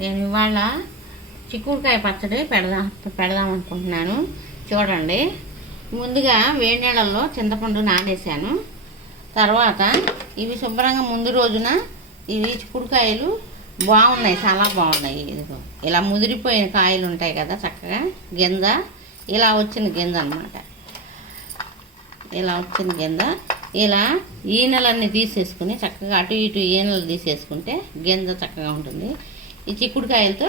నేను ఇవాళ చిక్కుడుకాయ పచ్చడి పెడదాం అనుకుంటున్నాను. చూడండి, ముందుగా వేడి నీళ్ళల్లో చింతపండు నానేసాను. తర్వాత ఇవి శుభ్రంగా ముందు రోజున ఇవి చిక్కుడుకాయలు బాగున్నాయి, చాలా బాగున్నాయి. ఇదిగో ఇలా ముదిరిపోయిన కాయలు ఉంటాయి కదా, చక్కగా గింజ ఇలా వచ్చిన గింజ అన్నమాట. ఇలా వచ్చిన గింజ ఇలా ఈనెలన్నీ తీసేసుకుని చక్కగా అటు ఇటు ఈనెలు తీసేసుకుంటే గింజ చక్కగా ఉంటుంది. ఈ చిక్కుడుకాయలతో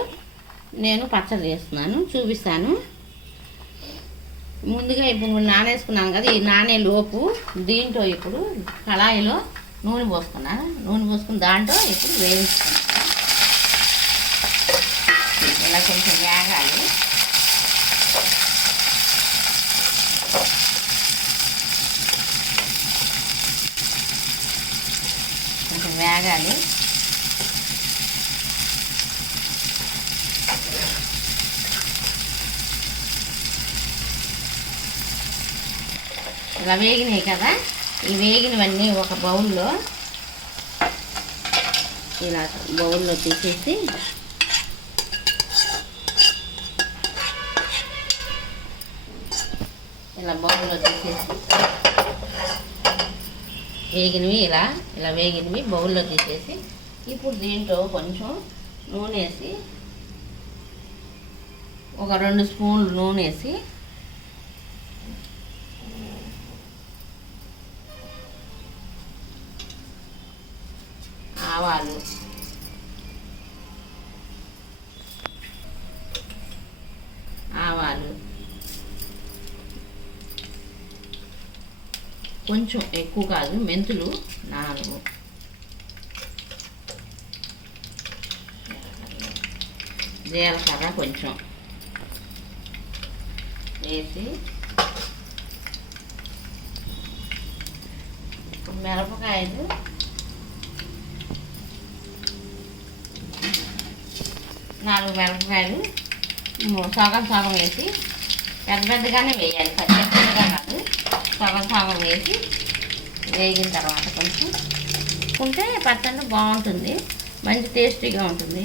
నేను పచ్చడి చేస్తున్నాను, చూపిస్తాను. ముందుగా ఇప్పుడు నానేసుకున్నాను కదా, ఈ నానే లోపు దీంట్లో ఇప్పుడు కళాయిలో నూనె పోసుకున్నాను. నూనె పోసుకుని దాంట్లో ఇప్పుడు వేయించుకున్నాను. ఇలా కొంచెం వేగాలి. కొంచెం వేగాలి. ఇలా వేగినాయి కదా, ఈ వేగినవన్నీ ఒక బౌల్లో ఇలా తీసేసి వేగినవి బౌల్లో తీసేసి ఇప్పుడు దీంట్లో కొంచెం నూనె వేసి ఒక 2 స్పూన్లు నూనె వేసి ఆవాలు కొంచెం ఎక్కువ కాదు, మెంతులు 4, జీలకర్ర కొంచెం వేసి, మిరపకాయలు 4 మిరపకాయలు సగం వేసి, పెద్దగానే వేయాలి, పెద్దగా కాదు, సగం వేసి వేగిన తర్వాత కొంచెం ఉంటే పచ్చడి బాగుంటుంది, మంచి టేస్టీగా ఉంటుంది.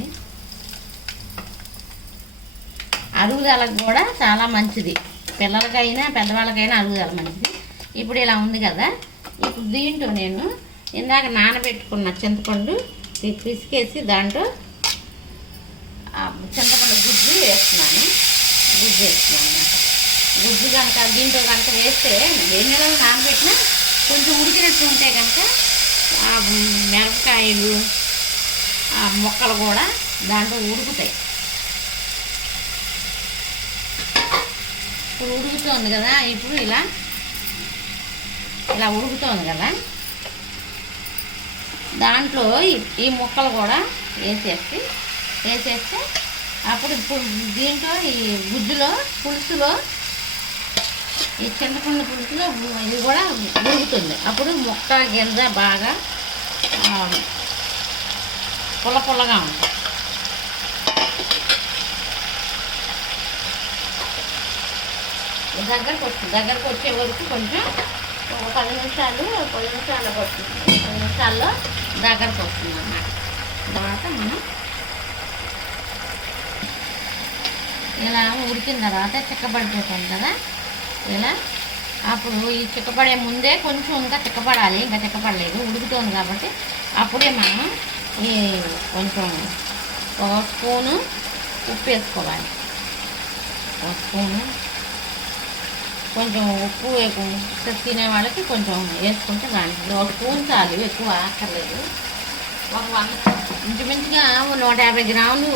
అరుగుదలకు కూడా చాలా మంచిది, పిల్లలకైనా పెద్దవాళ్ళకైనా అరుగుదల మంచిది. ఇప్పుడు ఇలా ఉంది కదా, ఇప్పుడు దీంట్లో నేను ఇందాక నానబెట్టుకున్న చింతపండు పిసికేసి దాంట్లో చింతపండు గుజ్జు వేస్తున్నాను. గుజ్జు కనుక దీంట్లో కనుక వేస్తే వేడి నీళ్ళలో నానబెట్టినా కొంచెం ఉడికినట్టు ఉంటే కనుక ఆ మిరపకాయలు ఆ మొక్కలు కూడా దాంట్లో ఉడుకుతాయి. ఇప్పుడు ఉడుకుతోంది కదా, ఇప్పుడు ఇలా ఉడుకుతోంది కదా, దాంట్లో ఈ ముక్కలు కూడా వేసేస్తే అప్పుడు దీంట్లో ఈ గుజ్జులో పులుసులో ఈ చింతపండు పులుసులో ఇది కూడా ఉడుకుతుంది. అప్పుడు ముక్క గింజ బాగా పుల్లగా ఉంటుంది. దగ్గరకు వచ్చే వరకు కొంచెం ఒక 10 నిమిషాల్లో పడుతుంది. 10 నిమిషాల్లో దగ్గరకు వస్తుంది అన్నమాట. తర్వాత మనం ఇలా ఉడికిన తర్వాత చిక్కబడిపోతుంది కదా, ఇలా అప్పుడు ఈ చిక్కపడే ముందే కొంచెం ఇంకా చిక్కపడాలి, ఇంకా చిక్కపడలేదు, ఉడుకుతుంది కాబట్టి అప్పుడే మనం ఈ కొంచెం 1 స్పూను ఉప్పు వేసుకోవాలి. 1 స్పూను కొంచెం ఉప్పు తినే వాళ్ళకి కొంచెం వేసుకుంటే దానికి 1 స్పూన్ చాలు, ఎక్కువ అక్కర్లేదు. ఇంచుమించుగా 150 గ్రాములు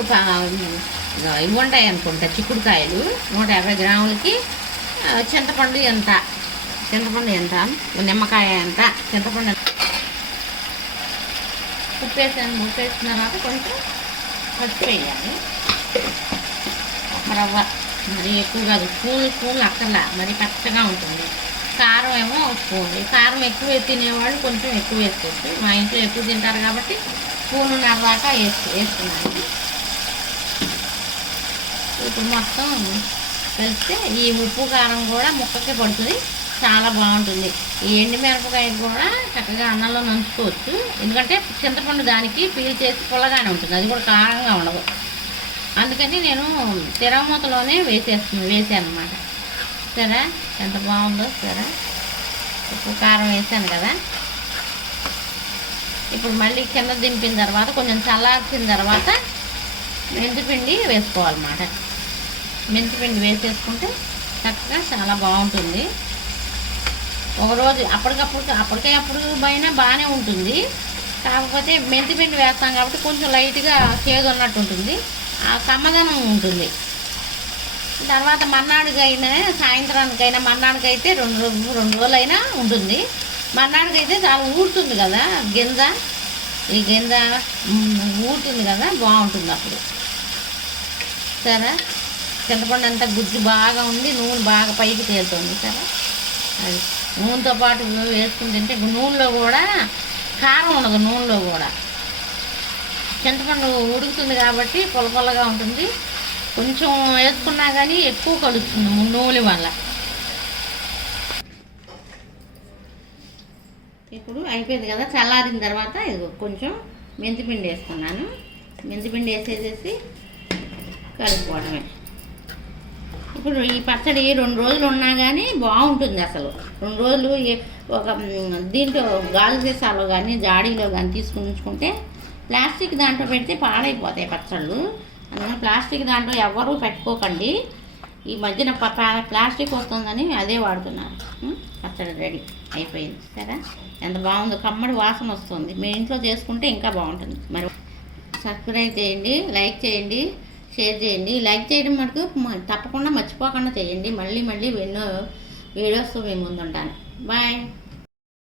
ఇవి ఉంటాయి అనుకుంటా చిక్కుడుకాయలు. 150 గ్రాములకి చింతపండు ఎంత, నిమ్మకాయ ఎంత, చింతపండు ఉప్పు వేసిన తర్వాత కొంచెం పసుపు వేయాలి. ఒక రవ్వ, మరి ఎక్కువ కాదు, స్పూన్లు అక్కర్లా, మరి పచ్చగా ఉంటుంది. కారం ఏమో 1 స్పూన్. కారం ఎక్కువ తినేవాళ్ళు కొంచెం ఎక్కువ వేసుకోవచ్చు. మా ఇంట్లో ఎక్కువ తింటారు కాబట్టి 1.5 స్పూన్ దాకా వేసుకున్నాను. ఇప్పుడు మొత్తం కలిస్తే ఈ ఉప్పు కారం కూడా ముక్కకి పడుతుంది, చాలా బాగుంటుంది. ఈ ఎండుమిరపకాయ కూడా చక్కగా అన్నంలో నంచుకోవచ్చు, ఎందుకంటే చింతపండు దానికి పీల్ చేసి పుల్లగానే ఉంటుంది, అది కూడా కారంగా ఉండదు. అందుకని నేను తిరగమూతలోనే వేసాను అనమాట. సరే ఎంత బాగుందో. సరే ఉప్పు కారం వేసాను కదా. ఇప్పుడు మళ్ళీ కింద దింపిన తర్వాత కొంచెం చల్లార్చిన తర్వాత మెంతిపిండి వేసుకోవాలన్నమాట. మెంతిపిండి వేసేసుకుంటే చక్కగా చాలా బాగుంటుంది. ఒకరోజు అప్పటికప్పుడు పైన బాగానే ఉంటుంది. కాకపోతే మెంతిపిండి వేస్తాం కాబట్టి కొంచెం లైట్గా చేదు ఉన్నట్టు ఉంటుంది, ఆ కమ్మదనం ఉంటుంది. తర్వాత మర్నాడుకైనా సాయంత్రానికైనా మర్నాడుకైతే రెండు రోజులైనా ఉంటుంది. మర్నాడుకైతే చాలా ఊరుతుంది కదా గింజ, ఈ గింజ ఊరుతుంది కదా, బాగుంటుంది అప్పుడు. సరే చింతపండు అంతా గుజ్జు బాగా ఉండి నూనె బాగా పైకి తేలుతుంది. సరే అది నూనెతో పాటు వేసుకుని తింటే నూనెలో కూడా కారం ఉండదు. నూనెలో కూడా చింతపండు ఉడుకుతుంది కాబట్టి పొలపొలగా ఉంటుంది. కొంచెం వేసుకున్నా కానీ ఎక్కువ కలుస్తుంది నూనె వల్ల. ఇప్పుడు అయిపోయింది కదా. చల్లారిన తర్వాత ఇది కొంచెం మెంతిపిండి వేసుకున్నాను. మెంతిపిండి వేసేసేసి కలుపుకోవడమే. ఇప్పుడు ఈ పచ్చడి 2 రోజులు ఉన్నా కానీ బాగుంటుంది. అసలు 2 రోజులు ఒక దీంట్లో గాజు సీసాలో కానీ జాడీలో కానీ తీసుకుని ఉంచుకుంటే, ప్లాస్టిక్ దాంట్లో పెడితే పాడైపోతాయి పచ్చళ్ళు. అందుకని ప్లాస్టిక్ దాంట్లో ఎవరూ పెట్టుకోకండి. ఈ మధ్యన ప్లాస్టిక్ వస్తుందని అదే వాడుతున్నారు. పచ్చడి రెడీ అయిపోయింది. సరే ఎంత బాగుందో, కమ్మడి వాసన వస్తుంది. మీ ఇంట్లో చేసుకుంటే ఇంకా బాగుంటుంది. మరి సబ్స్క్రైబ్ చేయండి, లైక్ చేయండి, షేర్ చేయండి. లైక్ చేయడం మటుకు తప్పకుండా మర్చిపోకుండా చేయండి. మళ్ళీ ఎన్నో వీడియోస్తో మేము ముందుంటాను. బాయ్.